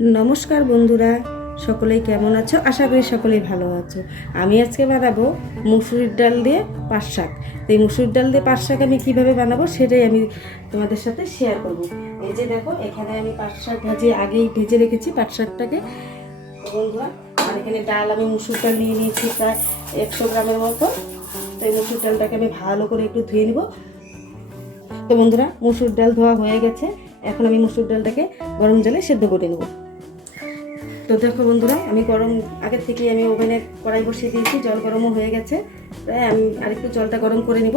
নমস্কার বন্ধুরা, সকলেই কেমন আছো? আশা করি সকলেই ভালো আছো। আমি আজকে বানাবো মুসুরির ডাল দিয়ে পাট শাক। তো এই মুসুরির ডাল দিয়ে পাট শাক আমি কীভাবে বানাবো সেটাই আমি তোমাদের সাথে শেয়ার করব। এই যে দেখো, এখানে আমি পাট শাক ভাজিয়ে আগেই ভেজে রেখেছি, পাট শাকটাকে। বন্ধুরা আর এখানে ডাল, আমি মুসুর ডাল নিয়ে নিয়েছি প্রায় একশো গ্রামের মতো। তো এই মুসুর ডালটাকে আমি ভালো করে একটু ধুয়ে নিব। তো বন্ধুরা, মুসুর ডাল ধোয়া হয়ে গেছে। এখন আমি মুসুর ডালটাকে গরম জলে সেদ্ধ করে নেব। তো দেখো বন্ধুরা, আমি গরম, আগের থেকে আমি ওভেনে কড়াই বসিয়ে দিয়েছি, জল গরমও হয়ে গেছে। তাই আমি আরেকটু জলটা গরম করে নিব।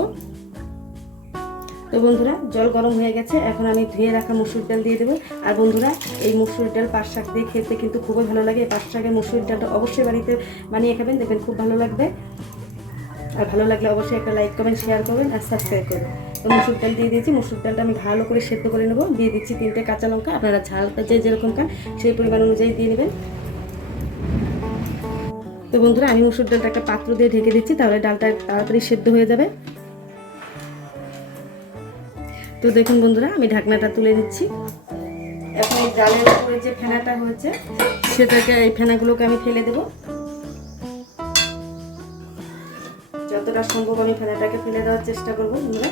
তো বন্ধুরা, জল গরম হয়ে গেছে, এখন আমি ধুয়ে রাখা মুসুর ডাল দিয়ে দেবো। আর বন্ধুরা, এই মুসুর ডাল পাট শাক দিয়ে খেতে কিন্তু খুবই ভালো লাগে। এই পাট শাকের মুসুর ডালটা অবশ্যই বাড়িতে বানিয়ে খাবেন, দেখবেন খুব ভালো লাগবে। আর ভালো লাগলে অবশ্যই একটা লাইক কমেন্ট শেয়ার করবেন আর সাবস্ক্রাইব করবেন। তো মুসুর ডাল দিয়ে দিয়েছি, মুসুর ডালটা আমি ভালো করে সেদ্ধ করে নেব। দিয়ে দিচ্ছি তিনটে কাঁচা লঙ্কা, আপনারা ঝালটা যে যেরকম খান সেই পরিমাণ অনুযায়ী দিয়ে নেবেন। তো বন্ধুরা, আমি মুসুর ডালটা একটা পাত্র দিয়ে ঢেকে দিচ্ছি, তাহলে ডালটা তাড়াতাড়ি সেদ্ধ হয়ে যাবে। তো দেখুন বন্ধুরা, আমি ঢাকনাটা তুলে দিচ্ছি। এখন এই ডালের উপরে যে ফেনাটা হয়েছে, সেটাকে এই ফেনাগুলোকে আমি ফেলে দেবো। যতটা সম্ভব আমি ফেনাটাকে ফেলে দেওয়ার চেষ্টা করব বন্ধুরা।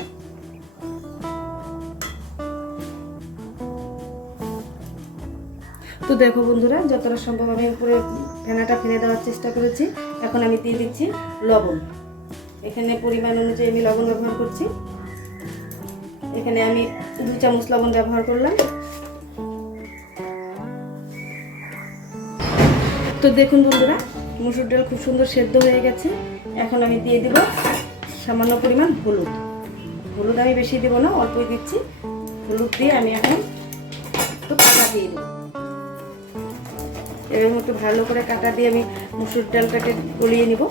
তো দেখো বন্ধুরা, যতটা সম্ভব আমি উপরে ফেনাটা ফেলে দেওয়ার চেষ্টা করেছি। এখন আমি দিয়ে দিচ্ছি লবণ। এখানে পরিমাণ অনুযায়ী আমি লবণ ব্যবহার করছি। এখানে আমি দু চামচ লবণ ব্যবহার করলাম। তো দেখুন বন্ধুরা, মুসুর ডাল খুব সুন্দর সেদ্ধ হয়ে গেছে। এখন আমি দিয়ে দেব সামান্য পরিমাণ হলুদ। হলুদ আমি বেশি দেবো না, অল্পই দিচ্ছি। হলুদ দিয়ে আমি এখন একটু কাটা দিয়ে দেবো। এর মতো ভালো করে কাটা দিয়ে আমি মুসুর ডালটাকে গলিয়ে নিব।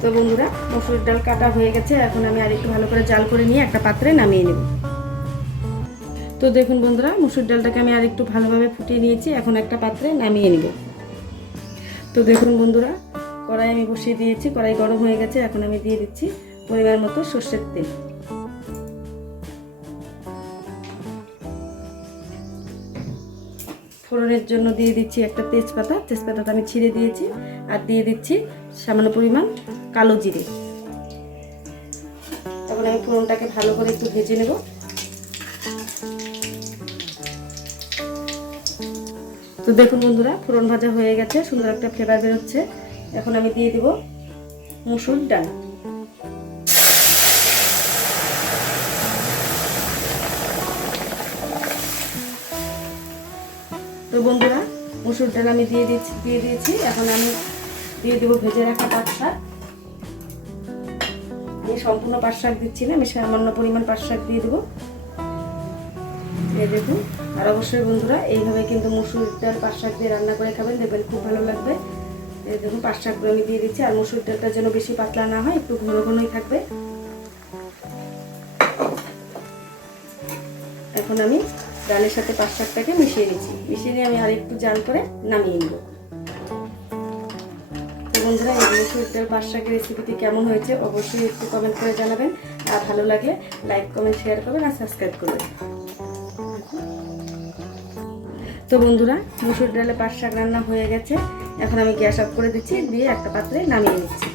তো বন্ধুরা, মসুর ডাল কাটা হয়ে গেছে। এখন আমি আর একটু ভালো করে জাল করে নিয়ে একটা পাত্রে নামিয়ে নেব। তো দেখুন বন্ধুরা, মসুর ডালটাকে আমি আর একটু ভালোভাবে ফুটিয়ে নিয়েছি। এখন একটা পাত্রে নামিয়ে নিব। তো দেখুন বন্ধুরা কড়াই আমি বসিয়ে দিয়েছি, কড়াই গরম হয়ে গেছে, এখন আমি দিয়ে দিচ্ছি পরিমাণ মতো সর্ষের তেল। ফোড়নের জন্য দিয়ে দিচ্ছি একটা তেজপাতা, তেজপাতাটা আমি ছিঁড়ে দিয়েছি, আর দিয়ে দিচ্ছি সামান্য পরিমাণ কালো জিরে। তখন আমি ফোড়নটাকে ভালো করে একটু ভেজে নেব। তো দেখুন বন্ধুরা, ফোড়ন ভাজা হয়ে গেছে, সুন্দর একটা ফ্লেভার বেরোচ্ছে। এখন আমি দিয়ে দিব মুসুর ডাল তো বন্ধুরা মুসুর ডাল আমি দিয়ে দিয়েছি দিয়ে দিয়েছি। এখন আমি দিয়ে দেবো ভেজে রাখা পাট শাক। আমি সম্পূর্ণ পাট শাক দিচ্ছি না, আমি সামান্য পরিমাণ পাট শাক দিয়ে দেবো। দিয়ে দেখুন, আর অবশ্যই বন্ধুরা, এইভাবে কিন্তু মুসুর ডাল পাট শাক দিয়ে রান্না করে খাবেন, দেখবেন খুব ভালো লাগবে। দেখুন পাট শাকগুলো আমি দিয়ে দিচ্ছি, আর মুসুর ডালটা যেন বেশি পাতলা না হয়, একটু ঘন ঘনই থাকবে। এখন আমি ডালের সাথে পাট শাকটাকে মিশিয়ে নিচ্ছি। মিশিয়ে নিয়ে আমি আর একটু জাল করে নামিয়ে নেব। বন্ধুরা, এই মুসুর ডাল পাট শাকের রেসিপিটি কেমন হয়েছে অবশ্যই একটু কমেন্ট করে জানাবেন। আর ভালো লাগলে লাইক কমেন্ট শেয়ার করবেন আর সাবস্ক্রাইব করবেন। তো বন্ধুরা, মুসুর ডালে পাট শাক রান্না হয়ে গেছে এখন আমি গ্যাস অফ করে দিচ্ছি, দিয়ে একটা পাত্রে নামিয়ে নিচ্ছি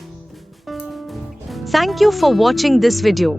thank you for watching this video.